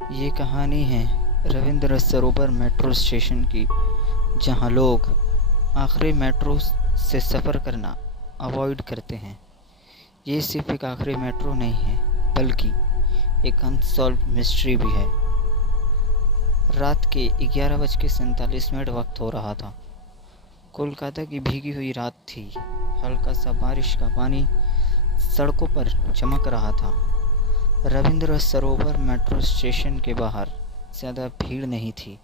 ये कहानी है रविंद्र सरोवर मेट्रो स्टेशन की, जहां लोग आखिरी मेट्रो से सफ़र करना अवॉइड करते हैं। ये सिर्फ एक आखिरी मेट्रो नहीं है, बल्कि एक अनसॉल्व मिस्ट्री भी है। रात के 11:47 वक्त हो रहा था। कोलकाता की भीगी हुई रात थी। हल्का सा बारिश का पानी सड़कों पर चमक रहा था। रविंद्र सरोवर मेट्रो स्टेशन के बाहर ज़्यादा भीड़ नहीं थी,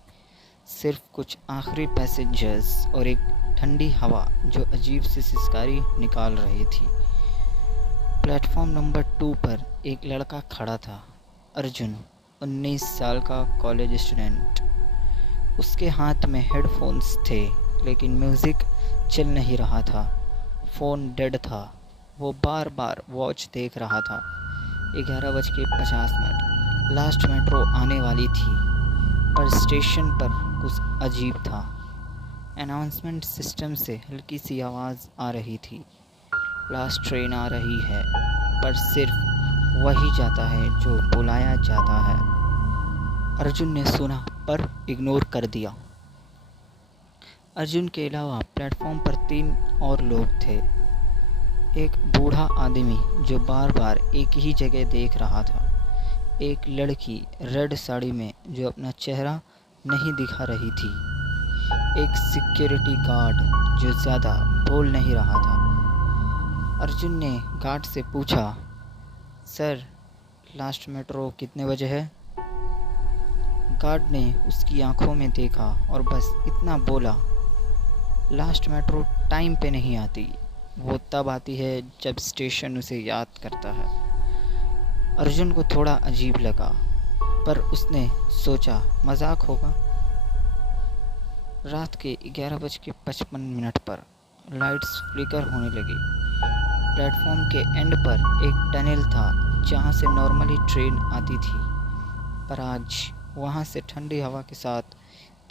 सिर्फ कुछ आखिरी पैसेंजर्स और एक ठंडी हवा जो अजीब सी सिसकारी निकाल रही थी। प्लेटफॉर्म नंबर 2 पर एक लड़का खड़ा था, अर्जुन, 19 साल का कॉलेज स्टूडेंट। उसके हाथ में हेडफोन्स थे, लेकिन म्यूज़िक चल नहीं रहा था। फ़ोन डेड था। वो बार बार वॉच देख रहा था। 11:50। लास्ट मेट्रो आने वाली थी, पर स्टेशन पर कुछ अजीब था। अनाउंसमेंट सिस्टम से हल्की सी आवाज़ आ रही थी, लास्ट ट्रेन आ रही है, पर सिर्फ वही जाता है जो बुलाया जाता है। अर्जुन ने सुना पर इग्नोर कर दिया। अर्जुन के अलावा प्लेटफॉर्म पर 3 और लोग थे। एक बूढ़ा आदमी जो बार बार एक ही जगह देख रहा था, एक लड़की रेड साड़ी में जो अपना चेहरा नहीं दिखा रही थी, एक सिक्योरिटी गार्ड जो ज़्यादा बोल नहीं रहा था। अर्जुन ने गार्ड से पूछा, सर, लास्ट मेट्रो कितने बजे है? गार्ड ने उसकी आंखों में देखा और बस इतना बोला, लास्ट मेट्रो टाइम पे नहीं आती, वो तब आती है जब स्टेशन उसे याद करता है। अर्जुन को थोड़ा अजीब लगा, पर उसने सोचा मजाक होगा। रात के 11:55 पर लाइट्स फ्लिकर होने लगी। प्लेटफॉर्म के एंड पर एक टनल था जहां से नॉर्मली ट्रेन आती थी, पर आज वहां से ठंडी हवा के साथ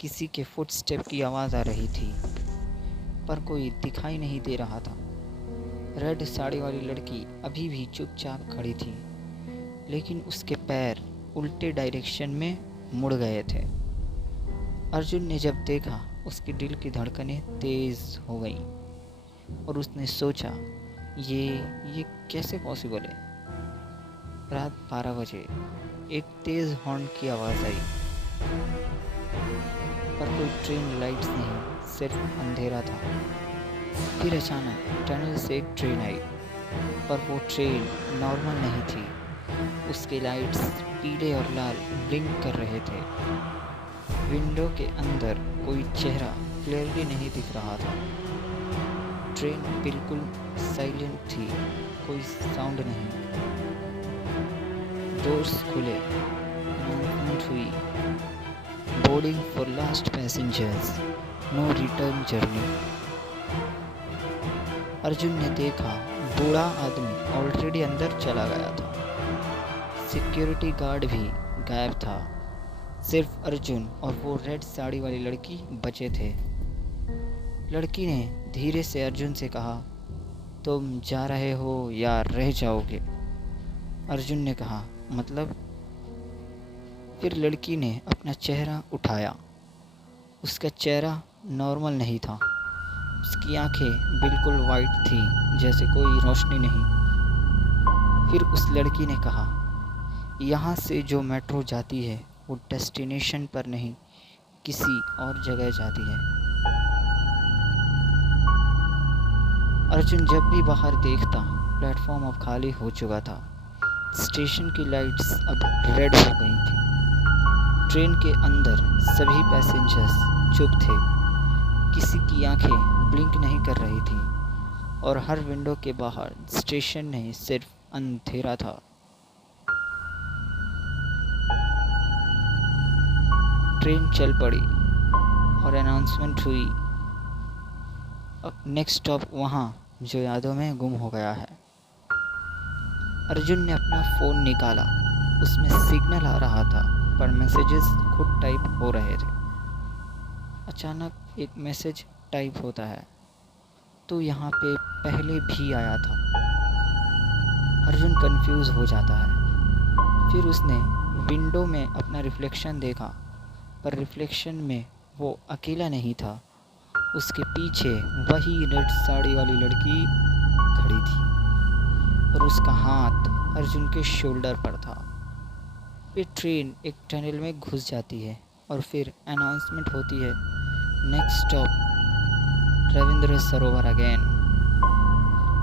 किसी के फुटस्टेप की आवाज़ आ रही थी, पर कोई दिखाई नहीं दे रहा था। रेड साड़ी वाली लड़की अभी भी चुपचाप खड़ी थी, लेकिन उसके पैर उल्टे डायरेक्शन में मुड़ गए थे। अर्जुन ने जब देखा, उसके दिल की धड़कनें तेज़ हो गईं और उसने सोचा, ये कैसे पॉसिबल है? रात 12 बजे एक तेज़ हॉर्न की आवाज़ आई, पर कोई ट्रेन लाइट्स नहीं, सिर्फ अंधेरा था। फिर अचानक टनल से एक ट्रेन आई, पर वो ट्रेन नॉर्मल नहीं थी। उसके लाइट्स पीले और लाल ब्लिंक कर रहे थे। विंडो के अंदर कोई चेहरा क्लियरली नहीं दिख रहा था। ट्रेन बिल्कुल साइलेंट थी, कोई साउंड नहीं। डोर्स खुले, अनाउंसमेंट हुई, boarding for last passengers, no return journey. Arjun ने देखा, बूढ़ा आदमी ऑलरेडी अंदर चला गया था। सिक्योरिटी गार्ड भी गायब था। सिर्फ अर्जुन और वो रेड साड़ी वाली लड़की बचे थे। लड़की ने धीरे से अर्जुन से कहा, तुम जा रहे हो या रह जाओगे? अर्जुन ने कहा, मतलब? फिर लड़की ने अपना चेहरा उठाया। उसका चेहरा नॉर्मल नहीं था। उसकी आंखें बिल्कुल वाइट थी, जैसे कोई रोशनी नहीं। फिर उस लड़की ने कहा, यहाँ से जो मेट्रो जाती है वो डेस्टिनेशन पर नहीं, किसी और जगह जाती है। अर्जुन जब भी बाहर देखता, प्लेटफॉर्म अब खाली हो चुका था। स्टेशन की लाइट्स अब रेड हो गई थी। ट्रेन के अंदर सभी पैसेंजर्स चुप थे। किसी की आंखें ब्लिंक नहीं कर रही थी और हर विंडो के बाहर स्टेशन नहीं, सिर्फ अंधेरा था। ट्रेन चल पड़ी और अनाउंसमेंट हुई, अब नेक्स्ट स्टॉप वहाँ जो यादों में गुम हो गया है। अर्जुन ने अपना फ़ोन निकाला। उसमें सिग्नल आ रहा था, पर मैसेजेस खुद टाइप हो रहे थे। अचानक एक मैसेज टाइप होता है, तो यहाँ पे पहले भी आया था। अर्जुन कंफ्यूज हो जाता है। फिर उसने विंडो में अपना रिफ्लेक्शन देखा, पर रिफ्लेक्शन में वो अकेला नहीं था। उसके पीछे वही रेड साड़ी वाली लड़की खड़ी थी और उसका हाथ अर्जुन के शोल्डर पर था। फिर ट्रेन एक टनल में घुस जाती है और फिर अनाउंसमेंट होती है, नेक्स्ट स्टॉप रविंद्र सरोवर अगेन।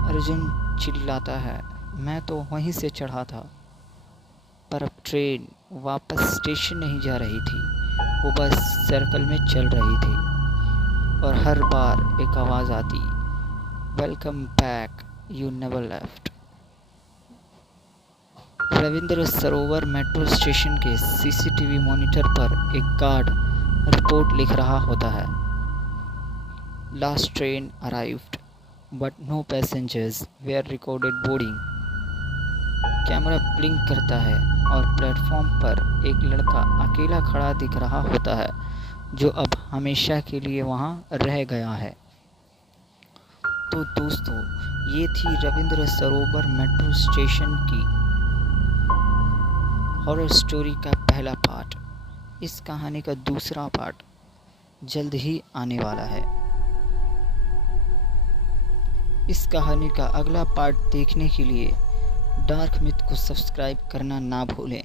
अर्जुन चिल्लाता है, मैं तो वहीं से चढ़ा था। पर अब ट्रेन वापस स्टेशन नहीं जा रही थी, वो बस सर्कल में चल रही थी और हर बार एक आवाज़ आती, welcome back, you never left. Rabindra Sarovar metro station के सीसीटीवी मॉनिटर पर एक गार्ड रिपोर्ट लिख रहा होता है, last train arrived but no passengers were recorded boarding. Camera blink करता है और प्लेटफॉर्म पर एक लड़का अकेला खड़ा दिख रहा होता है, जो अब हमेशा के लिए वहां रह गया है। तो दोस्तों, ये थी रविंद्र सरोवर मेट्रो स्टेशन की हॉरर स्टोरी का पहला पार्ट। इस कहानी का दूसरा पार्ट जल्द ही आने वाला है। इस कहानी का अगला पार्ट देखने के लिए डार्क मिथ को सब्सक्राइब करना ना भूलें।